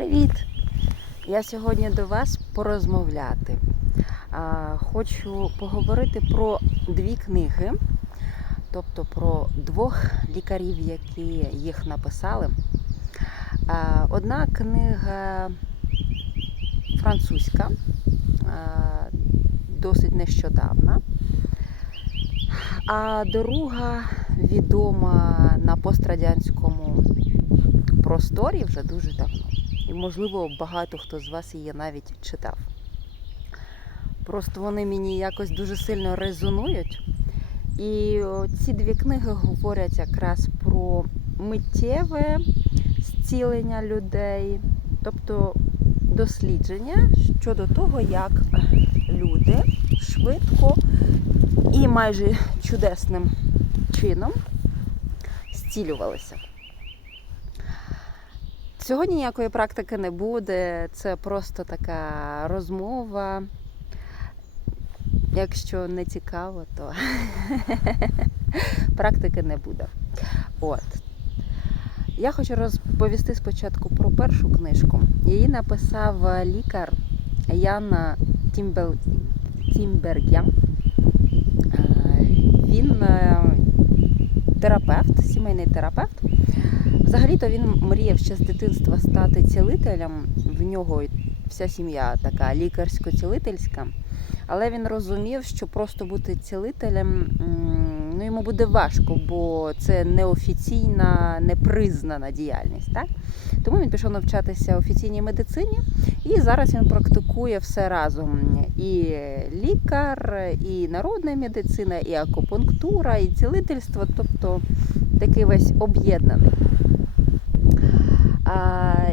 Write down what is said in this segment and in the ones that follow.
Привіт! Я сьогодні до вас порозмовляти. Хочу поговорити про дві книги, тобто про двох лікарів, які їх написали. Одна книга французька, досить нещодавна, а друга відома на пострадянському просторі вже дуже давно. І, можливо, багато хто з вас її навіть читав. Просто вони мені якось дуже сильно резонують. І ці дві книги говорять якраз про миттєве зцілення людей, тобто дослідження щодо того, як люди швидко і майже чудесним чином зцілювалися. Сьогодні ніякої практики не буде, це просто така розмова. Якщо не цікаво, то практики не буде. От. Я хочу розповісти спочатку про першу книжку. Її написав лікар Ян Тімбел... Тімбергян. Е, Він е, терапевт, сімейний терапевт. Взагалі-то він мріяв ще з дитинства стати цілителем. В нього вся сім'я така лікарсько-цілительська. Але він розумів, що просто бути цілителем ну, йому буде важко, бо це неофіційна, непризнана діяльність. Так? Тому він пішов навчатися офіційній медицині і зараз він практикує все разом. І лікар, і народна медицина, і акупунктура, і цілительство, тобто такий весь об'єднаний.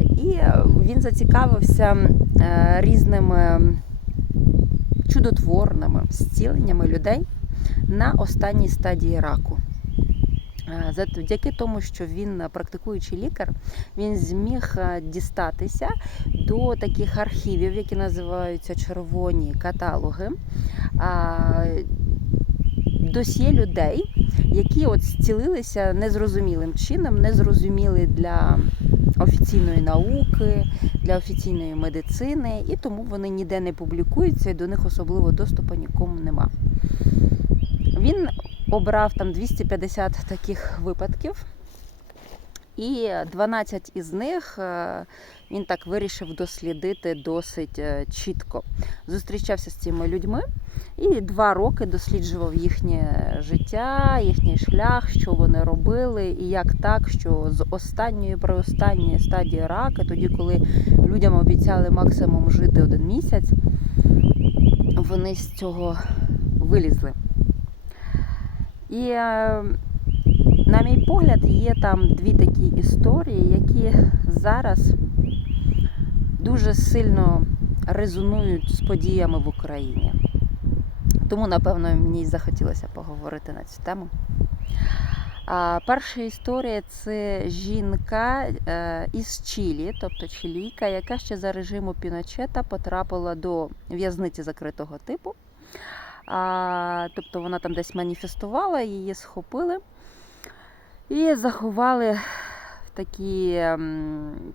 І він зацікавився е, різними чудотворними зціленнями людей на останній стадії раку. Е, Завдяки тому, що він практикуючий лікар, він зміг е, дістатися до таких архівів, які називаються червоні каталоги, досьє людей, які от зцілилися незрозумілим чином, незрозуміли для офіційної науки, для офіційної медицини, і тому вони ніде не публікуються, і до них особливо доступу нікому нема. Він обрав там 250 таких випадків, і 12 із них е, він так вирішив дослідити досить е, чітко. Зустрічався з цими людьми і два роки досліджував їхнє життя, їхній шлях, що вони робили, і як так, що з останньої при останньої стадії раки, тоді, коли людям обіцяли максимум жити один місяць, вони з цього вилізли. І, е, на мій погляд, є там дві такі історії, які зараз дуже сильно резонують з подіями в Україні. Тому, напевно, мені захотілося поговорити на цю тему. Перша історія це жінка е, із Чилі, тобто чилійка, яка ще за режиму Піночета потрапила до в'язниці закритого типу. Тобто вона там десь маніфестувала, її схопили і заховали в такі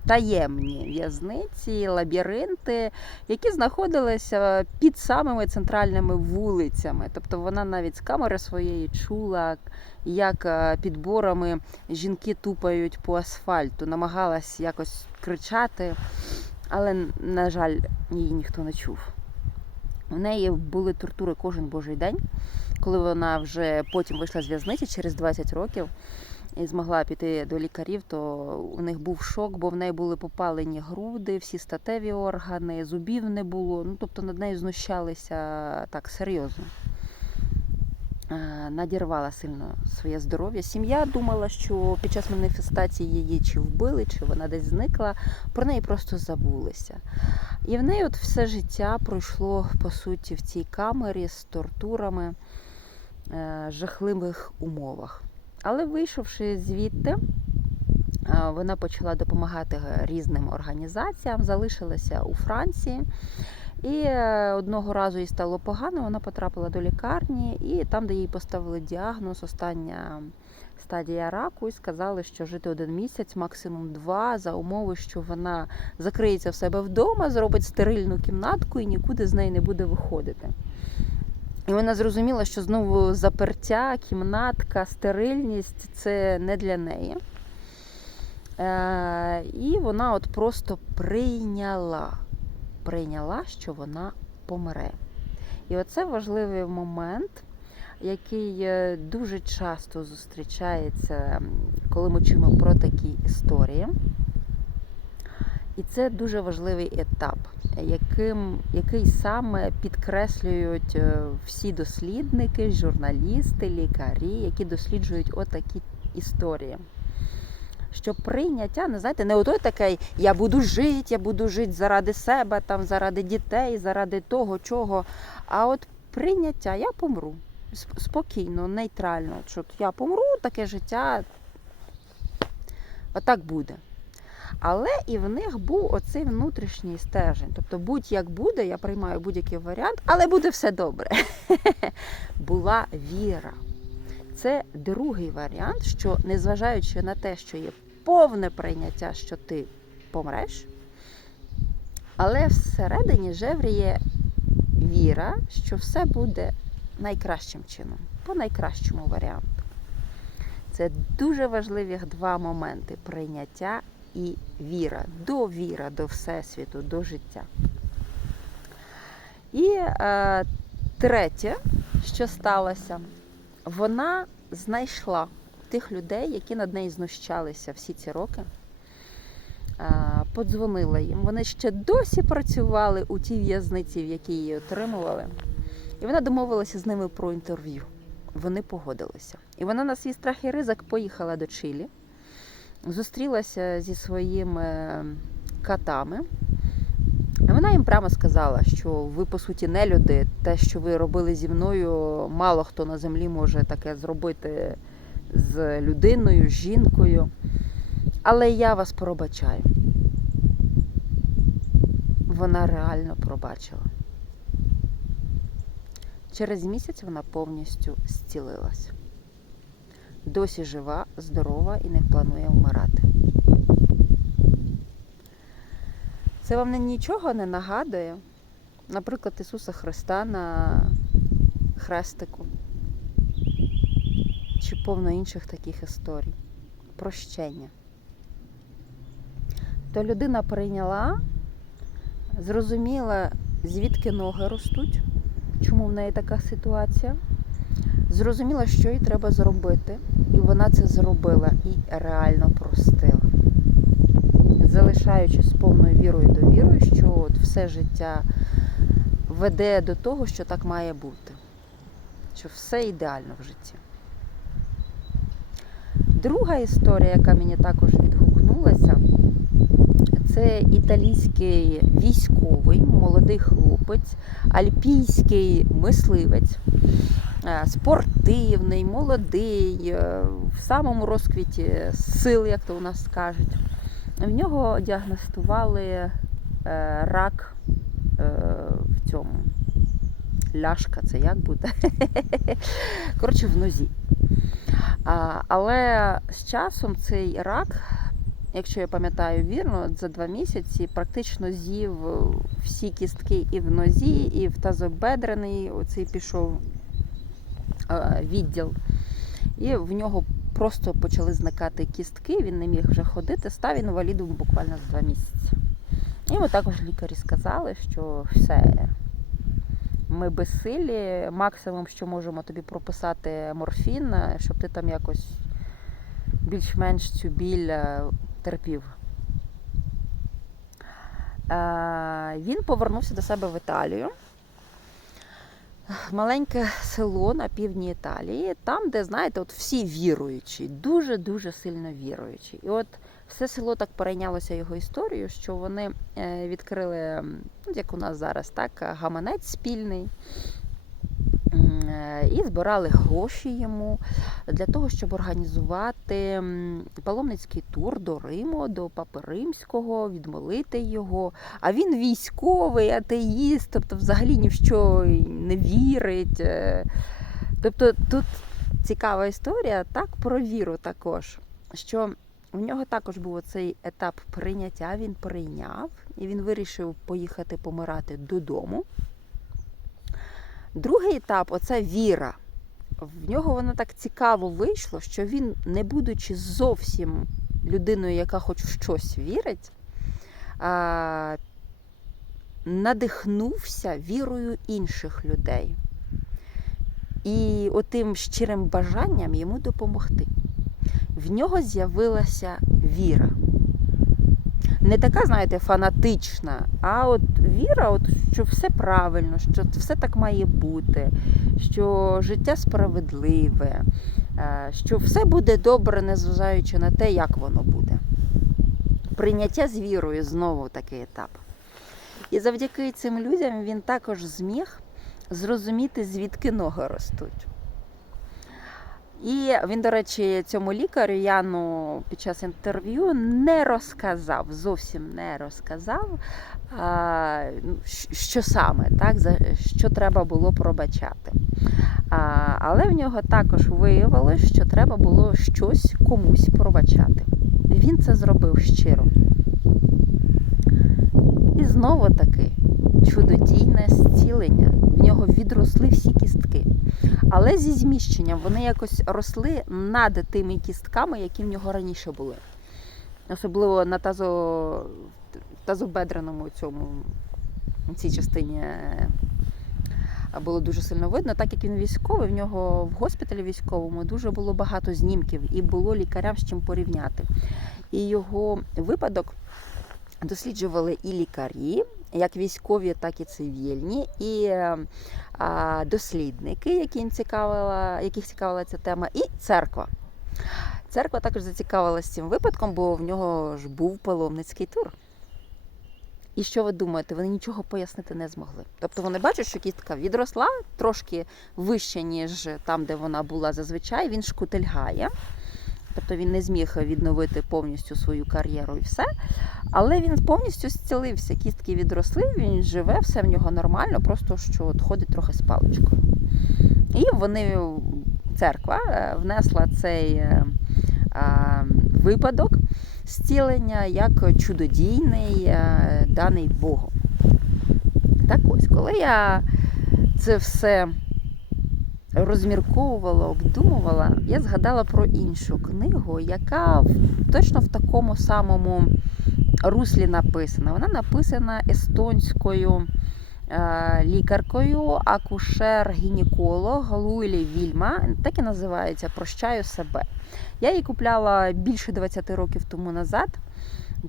таємні в'язниці, лабіринти, які знаходилися під самими центральними вулицями. Тобто вона навіть з камери своєї чула, як е, підборами жінки тупають по асфальту, намагалась якось кричати, але, на жаль, її ніхто не чув. У неї були тортури кожен божий день, коли вона вже потім вийшла з в'язниці через 20 років і змогла піти до лікарів, то у них був шок, бо в неї були попалені груди, всі статеві органи, зубів не було. Ну, тобто над нею знущалися так серйозно. Е, Надірвала сильно своє здоров'я. Сім'я думала, що під час маніфестації її чи вбили, чи вона десь зникла. Про неї просто забулися. І в неї от все життя пройшло по суті в цій камері з тортурами, е, жахливих умовах. Але вийшовши звідти, е, вона почала допомагати різним організаціям, залишилася у Франції. І е, одного разу їй стало погано, вона потрапила до лікарні, і там, де їй поставили діагноз, остання стадія раку і сказали, що жити один місяць, максимум два, за умови, що вона закриється в себе вдома, зробить стерильну кімнатку і нікуди з неї не буде виходити. І вона зрозуміла, що знову запертя, кімнатка, стерильність це не для неї. Е, і вона от просто прийняла, прийняла, що вона помре. І оце важливий момент, який е, дуже часто зустрічається, коли ми чуємо про такі історії. І це дуже важливий етап, яким, який саме підкреслюють е, всі дослідники, журналісти, лікарі, які досліджують отакі історії. Що прийняття, не знаєте, не отой такий я буду жити, я буду жити заради себе, там, заради дітей, заради того, чого. А от прийняття, я помру. Спокійно, нейтрально. Що я помру, таке життя отак буде. Але і в них був оцей внутрішній стержень. Тобто, будь-як буде, я приймаю будь-який варіант, але буде все добре. Була віра. Це другий варіант, що незважаючи на те, що є повне прийняття, що ти помреш, але всередині жевріє віра, що все буде найкращим чином, по найкращому варіанту. Це дуже важливі два моменти прийняття і віра, довіра до Всесвіту, до життя. І е, третє, що сталося, вона знайшла тих людей, які над нею знущалися всі ці роки. Е, Подзвонила їм. Вони ще досі працювали у тій в'язниці, в якій її отримували. І вона домовилася з ними про інтерв'ю. Вони погодилися. І вона на свій страх і ризик поїхала до Чилі, зустрілася зі своїми катами. І вона їм прямо сказала, що ви, по суті, не люди. Те, що ви робили зі мною, мало хто на землі може таке зробити з людиною, з жінкою. Але я вас пробачаю. Вона реально пробачила. Через місяць вона повністю зцілилась. Досі жива, здорова і не планує вмирати. Це вам нічого не нагадує? Наприклад, Ісуса Христа на хрестику чи повно інших таких історій. Прощення. То людина прийняла, зрозуміла, звідки ноги ростуть, чому в неї така ситуація. Зрозуміла, що їй треба зробити, і вона це зробила і реально простила. Залишаючись з повною вірою і довірою, що от все життя веде до того, що так має бути, що все ідеально в житті. Друга історія, яка мені також відгукнулася, це італійський військовий, молодий хлопець, альпійський мисливець, спортивний, молодий, е, в самому розквіті сил, як то у нас кажуть. В нього діагностували е, рак е, в цьому. Ляшка, це як буде? Коротше, в нозі. Але з часом цей рак, якщо я пам'ятаю вірно, за два місяці практично з'їв всі кістки і в нозі, і в тазобедрений оцей пішов е, відділ. І в нього просто почали зникати кістки, він не міг вже ходити, став інвалідом буквально за два місяці. І йому також лікарі сказали, що все, ми безсилі, максимум, що можемо тобі прописати морфін, щоб ти там якось більш-менш цю біль е, терпів. Е, Він повернувся до себе в Італію. Маленьке село на півдні Італії, там, де, знаєте, от всі віруючі, дуже-дуже сильно віруючі. І от все село так перейнялося його історією, що вони е, відкрили, ну, як у нас зараз, так, гаманець спільний. Е, І збирали гроші йому для того, щоб організувати паломницький тур до Риму, до Папи Римського, відмолити його. А він військовий, атеїст, тобто взагалі ні в що не вірить. е. Тобто тут цікава історія так про віру також. Що в нього також був цей етап прийняття. Він прийняв і він вирішив поїхати помирати додому. Другий етап оце віра. В нього воно так цікаво вийшло, що він, не будучи зовсім людиною, яка хоч в щось вірить, надихнувся вірою інших людей. І отим щирим бажанням йому допомогти. В нього з'явилася віра. Не така, знаєте, фанатична, а от віра, от, що все правильно, що все так має бути, що життя справедливе, е, що все буде добре, незважаючи на те, як воно буде. Прийняття з вірою знову такий етап. І завдяки цим людям він також зміг зрозуміти, звідки ноги ростуть. І він, до речі, цьому лікарю Яну під час інтерв'ю не розказав, зовсім не розказав, ну, що саме, так, що треба було пробачати. Але в нього також виявилось, що треба було щось комусь пробачати. Він це зробив щиро. І знову таки чудодійне зцілення. В нього відросли всі кістки. Але зі зміщенням вони якось росли над тими кістками, які в нього раніше були. Особливо на тазо, тазобедреному цьому цій частині е, було дуже сильно видно. Так як він військовий, в нього в госпіталі військовому дуже було багато знімків і було лікарям з чим порівняти. І його випадок досліджували і лікарі, як військові, так і цивільні, і е, а, дослідники, яким цікавила, яких цікавила ця тема, і церква. Церква також зацікавилася цим випадком, бо в нього ж був паломницький тур. І що ви думаєте, вони нічого пояснити не змогли. Тобто вони бачать, що кістка відросла трошки вище, ніж там, де вона була зазвичай, він шкутильгає. Тобто він не зміг відновити повністю свою кар'єру і все. Але він повністю зцілився. Кістки відросли, він живе, все в нього нормально, просто що ходить трохи з паличкою. І вони, церква, е, внесла цей е, випадок зцілення як чудодійний, е, даний Богом. Так ось, коли я це все розмірковувала, обдумувала, я згадала про іншу книгу, яка точно в такому самому руслі написана. Вона написана естонською е, лікаркою, акушер-гінеколог Луїлі Вільма. Так і називається Прощаю себе. Я її купляла більше 20 років тому назад.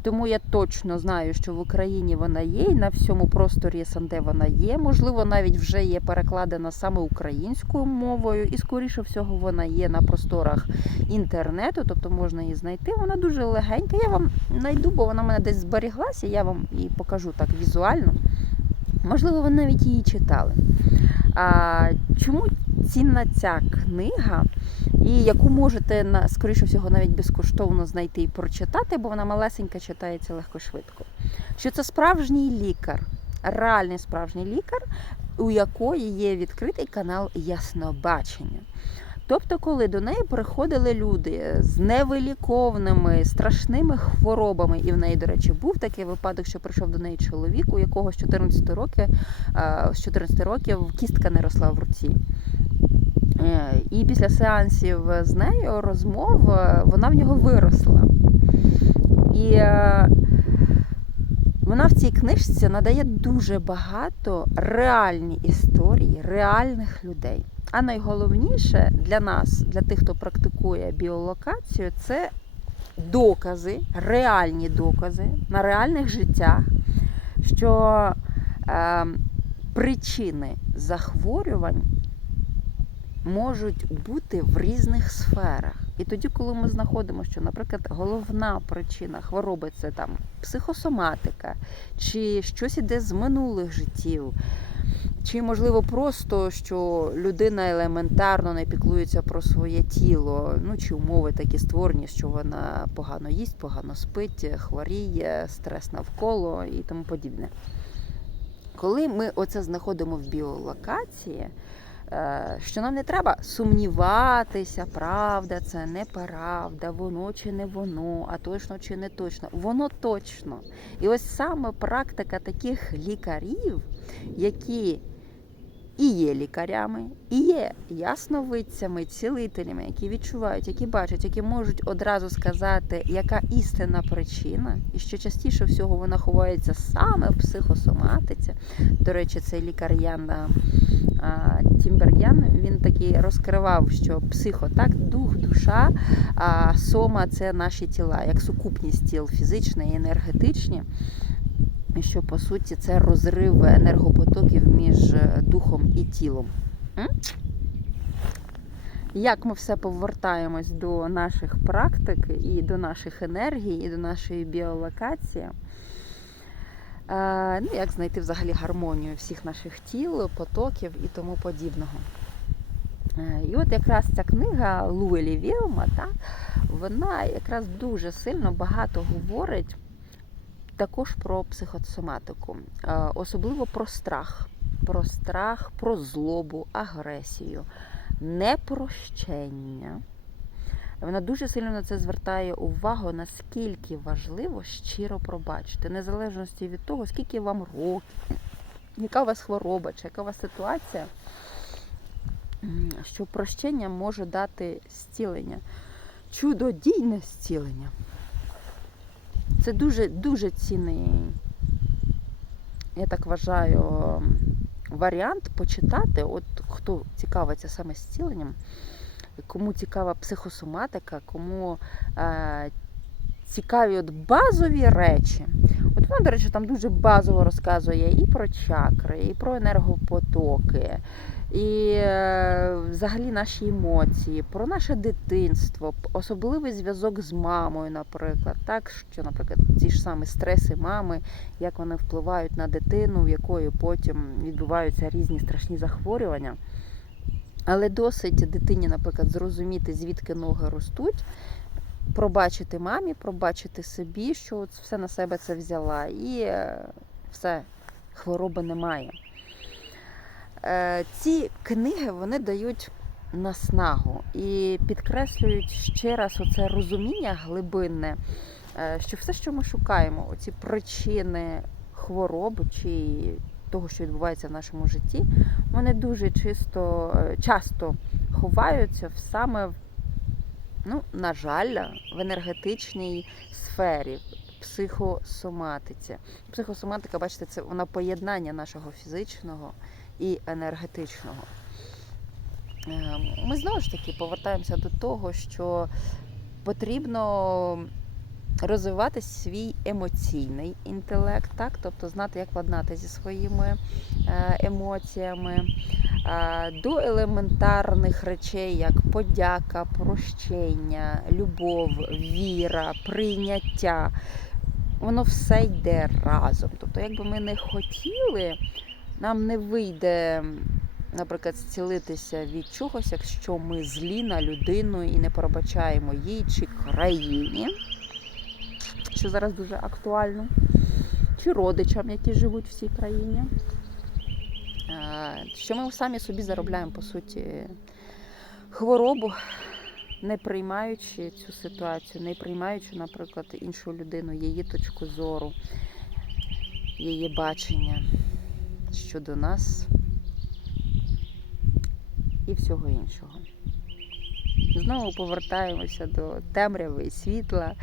Тому я точно знаю, що в Україні вона є, і на всьому просторі СНД вона є. Можливо, навіть вже є перекладена саме українською мовою, і скоріше всього вона є на просторах інтернету, тобто можна її знайти. Вона дуже легенька. Я вам знайду, бо вона в мене десь зберіглася. Я вам її покажу так візуально. Можливо, ви навіть її читали. А, чому цінна ця книга? І яку можете скоріше всього навіть безкоштовно знайти і прочитати, бо вона малесенька читається легко швидко. Що це справжній лікар, реальний справжній лікар, у якої є відкритий канал Яснобачення. Тобто, коли до неї приходили люди з невиліковними страшними хворобами, і в неї, до речі, був такий випадок, що прийшов до неї чоловік, у якого з 14 років, з 14 років кістка не росла в руці. Е, І після сеансів з нею розмов е, вона в нього виросла. І е, вона в цій книжці надає дуже багато реальні історії реальних людей. А найголовніше для нас, для тих, хто практикує біолокацію, це докази, реальні докази на реальних життях, що е, причини захворювань можуть бути в різних сферах. І тоді, коли ми знаходимо, що, наприклад, головна причина хвороби це там психосоматика, чи щось іде з минулих життів, чи, можливо, просто що людина елементарно не піклується про своє тіло, ну чи умови такі створені, що вона погано їсть, погано спить, хворіє, стрес навколо і тому подібне. Коли ми оце знаходимо в біолокації, що нам не треба сумніватися, правда, це неправда, воно чи не воно, а точно чи не точно. Воно точно. І ось саме практика таких лікарів, які і є лікарями, і є ясновидцями, цілителями, які відчувають, які бачать, які можуть одразу сказати, яка істинна причина, і що частіше всього вона ховається саме в психосоматиці. До речі, цей лікар Ян а, Тімбергян він такий розкривав, що психо, так, дух, душа, а сома це наші тіла, як сукупність тіл фізичні і енергетичні. Що по суті це розрив енергопотоків між е, духом і тілом. Як ми все повертаємось до наших практик і до наших енергій, і до нашої біолокації? Е, ну, як знайти взагалі гармонію всіх наших тіл, потоків і тому подібного. Е, І от якраз ця книга Луелі Вілма, та, вона якраз дуже сильно багато говорить також про психосоматику, Е, особливо про страх, про страх, про злобу, агресію, непрощення. Вона дуже сильно на це звертає увагу, наскільки важливо щиро пробачити, незалежності від того, скільки вам років, яка у вас хвороба, чи яка у вас ситуація, що прощення може дати зцілення, чудодійне зцілення. Це дуже дуже цінний, я так вважаю, варіант почитати. От хто цікавиться саме зціленням, кому цікава психосоматика, кому е, цікаві от базові речі. Вона, до речі, там дуже базово розказує і про чакри, і про енергопотоки, і е, взагалі наші емоції, про наше дитинство, особливий зв'язок з мамою, наприклад. Так, що, наприклад, ці ж самі стреси мами, як вони впливають на дитину, в якої потім відбуваються різні страшні захворювання. Але досить дитині, наприклад, зрозуміти, звідки ноги ростуть, пробачити мамі, пробачити собі, що от все на себе це взяла, і е, все, хвороби немає. Е, Ці книги вони дають наснагу і підкреслюють ще раз оце розуміння глибинне, е, що все, що ми шукаємо, оці причини хвороби чи того, що відбувається в нашому житті, вони дуже чисто, часто ховаються саме, в, ну, на жаль, в енергетичній сфері, психосоматиці. Психосоматика, бачите, це вона поєднання нашого фізичного і енергетичного. Е, Ми знову ж таки повертаємося до того, що потрібно розвивати свій емоційний інтелект, так? тобто знати, як ладнати зі своїми е, емоціями, е, до елементарних речей, як подяка, прощення, любов, віра, прийняття. Воно все йде разом. Тобто, якби ми не хотіли, нам не вийде, наприклад, зцілитися від чогось, якщо ми злі на людину і не пробачаємо їй чи країні, що зараз дуже актуально, чи родичам, які живуть в цій країні. Е, Що ми самі собі заробляємо, по суті, хворобу, не приймаючи цю ситуацію, не приймаючи, наприклад, іншу людину, її точку зору, її бачення щодо нас і всього іншого. Знову повертаємося до темряви і світла.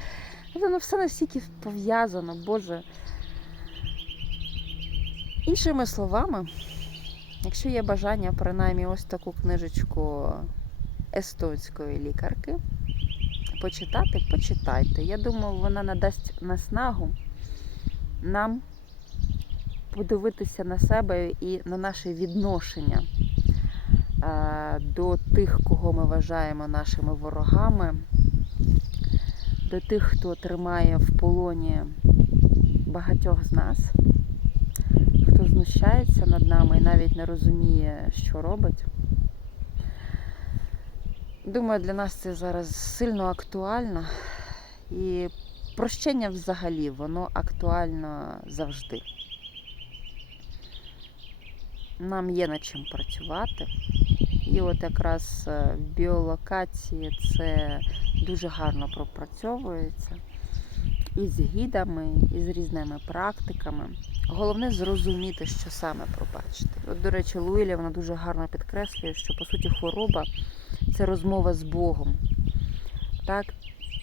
Воно все настільки пов'язано, Боже. Іншими словами, якщо є бажання, принаймні ось таку книжечку естонської лікарки почитати, почитайте. Я думаю, вона надасть наснагу нам подивитися на себе і на наше відношення е, до тих, кого ми вважаємо нашими ворогами, до тих, хто тримає в полоні багатьох з нас, хто знущається над нами і навіть не розуміє, що робить. Думаю, для нас це зараз сильно актуально. І прощення взагалі, воно актуально завжди. Нам є над чим працювати. І от якраз е, в біолокації це дуже гарно пропрацьовується і з гідами, і з різними практиками. Головне зрозуміти, що саме пробачити. От, до речі, Луїля вона дуже гарно підкреслює, що по суті хвороба це розмова з Богом. Так?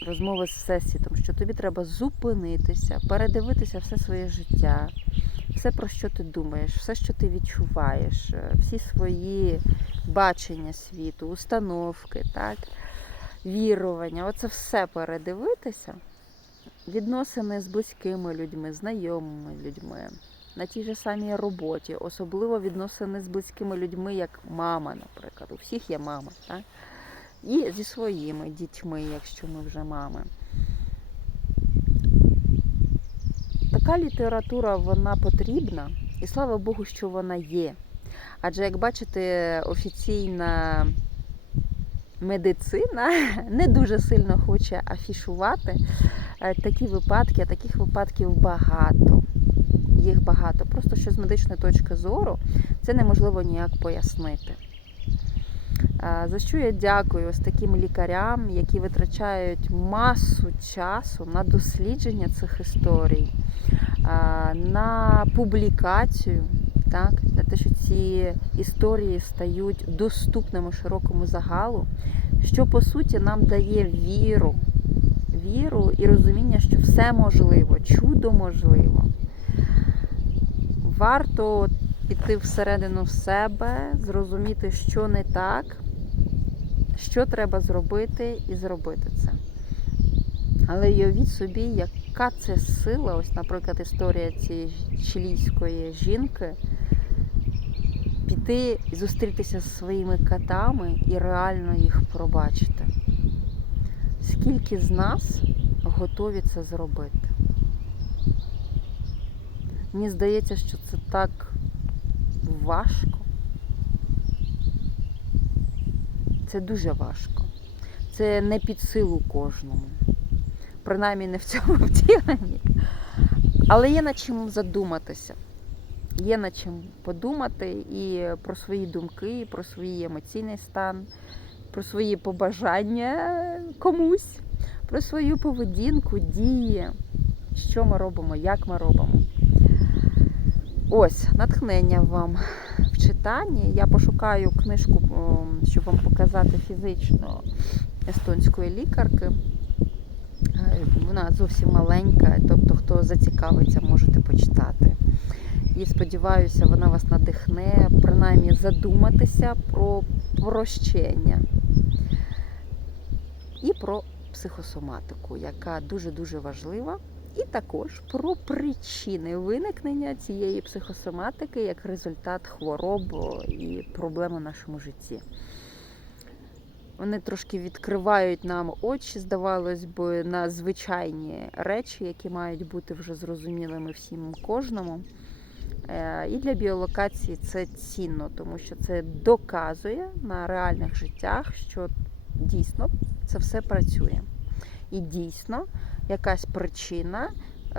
Розмова з Всесвітом, що тобі треба зупинитися, передивитися все своє життя, все, про що ти думаєш, все, що ти відчуваєш, е, всі свої бачення світу, установки, так? Вірування. Оце все передивитися. Відносини з близькими людьми, знайомими людьми, на тій же самій роботі, особливо відносини з близькими людьми, як мама, наприклад. У всіх є мама. Так? І зі своїми дітьми, якщо ми вже мами. Така література вона потрібна, і слава Богу, що вона є. Адже, як бачите, офіційна медицина не дуже сильно хоче афішувати е, такі випадки, а таких випадків багато. Їх багато. Просто що з медичної точки зору це неможливо ніяк пояснити. Е, За що я дякую ось таким лікарям, які витрачають масу часу на дослідження цих історій, е, на публікацію, так, на те, що ці історії стають доступними широкому загалу, що по суті нам дає віру, віру і розуміння, що все можливо, чудо можливо. Варто піти всередину себе, зрозуміти, що не так, що треба зробити, і зробити це. Але уявіть собі, яка це сила, ось, наприклад, історія цієї чилійської жінки, піти і зустрітися зі своїми котами і реально їх пробачити. Скільки з нас готові це зробити? Мені здається, що це так важко. Це дуже важко. Це не під силу кожному. Принаймні не в цьому втіленні. Але є над чим задуматися. Є над чим подумати і про свої думки, і про свій емоційний стан, про свої побажання комусь, про свою поведінку, дії, що ми робимо, як ми робимо. Ось, натхнення вам в читанні. Я пошукаю книжку, щоб вам показати фізично естонської лікарки. Е, Вона зовсім маленька, тобто, хто зацікавиться, можете почитати. І сподіваюся, вона вас надихне, принаймні задуматися про прощення і про психосоматику, яка дуже-дуже важлива. І також про причини виникнення цієї психосоматики як результат хвороб і проблем у нашому житті. Вони трошки відкривають нам очі, здавалось би, на звичайні речі, які мають бути вже зрозумілими всім кожному. Е, І для біолокації це цінно, тому що це доказує на реальних життях, що дійсно це все працює. І дійсно якась причина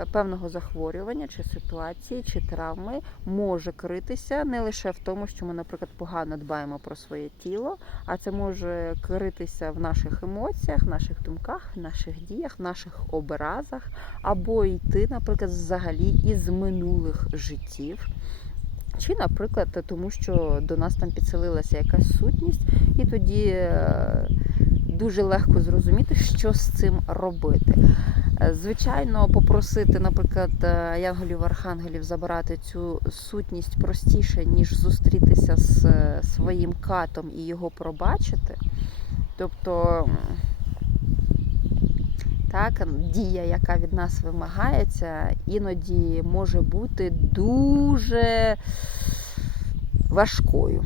певного захворювання чи ситуації, чи травми може критися не лише в тому, що ми, наприклад, погано дбаємо про своє тіло, а це може критися в наших емоціях, наших думках, наших діях, наших образах, або йти, наприклад, взагалі із минулих життів. Чи, наприклад, тому що до нас там підселилася якась сутність, і тоді е, дуже легко зрозуміти, що з цим робити. Е, Звичайно, попросити, наприклад, е, янголів архангелів забирати цю сутність простіше, ніж зустрітися з е, своїм катом і його пробачити. Тобто, так, дія, яка від нас вимагається, іноді може бути дуже важкою,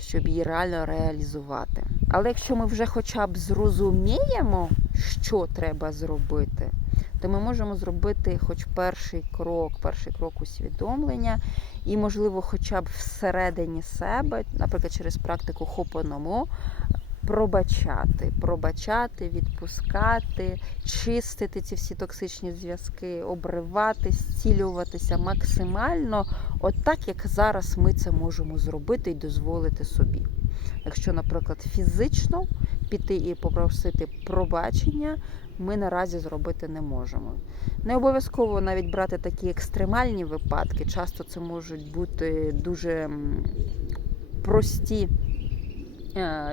щоб її реально реалізувати. Але якщо ми вже хоча б зрозуміємо, що треба зробити, то ми можемо зробити хоч перший крок, перший крок усвідомлення, і, можливо, хоча б всередині себе, наприклад, через практику хопономо, пробачати, пробачати, відпускати, чистити ці всі токсичні зв'язки, обривати, зцілюватися максимально, от так, як зараз ми це можемо зробити і дозволити собі. Якщо, наприклад, фізично піти і попросити пробачення, ми наразі зробити не можемо. Не обов'язково навіть брати такі екстремальні випадки. Часто це можуть бути дуже прості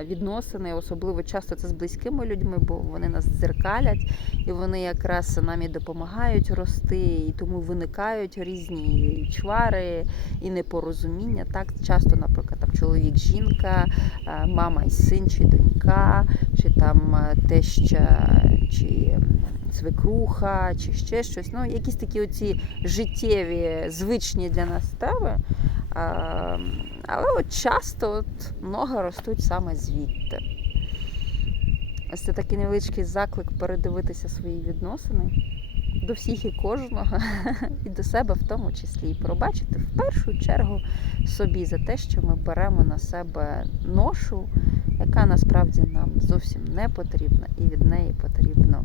відносини, особливо часто це з близькими людьми, бо вони нас дзеркалять, і вони якраз нам і допомагають рости, і тому виникають різні чвари і непорозуміння. Так часто, наприклад, там чоловік, жінка, е, мама і син, чи донька, чи там е, теща, чи свекруха, чи ще щось. Ну, якісь такі оці життєві, звичні для нас справи. А, але от часто от ноги ростуть саме звідти. Ось це такий невеличкий заклик передивитися свої відносини до всіх і кожного, і до себе в тому числі, і пробачити в першу чергу собі за те, що ми беремо на себе ношу, яка насправді нам зовсім не потрібна, і від неї потрібно.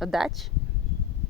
Удачі!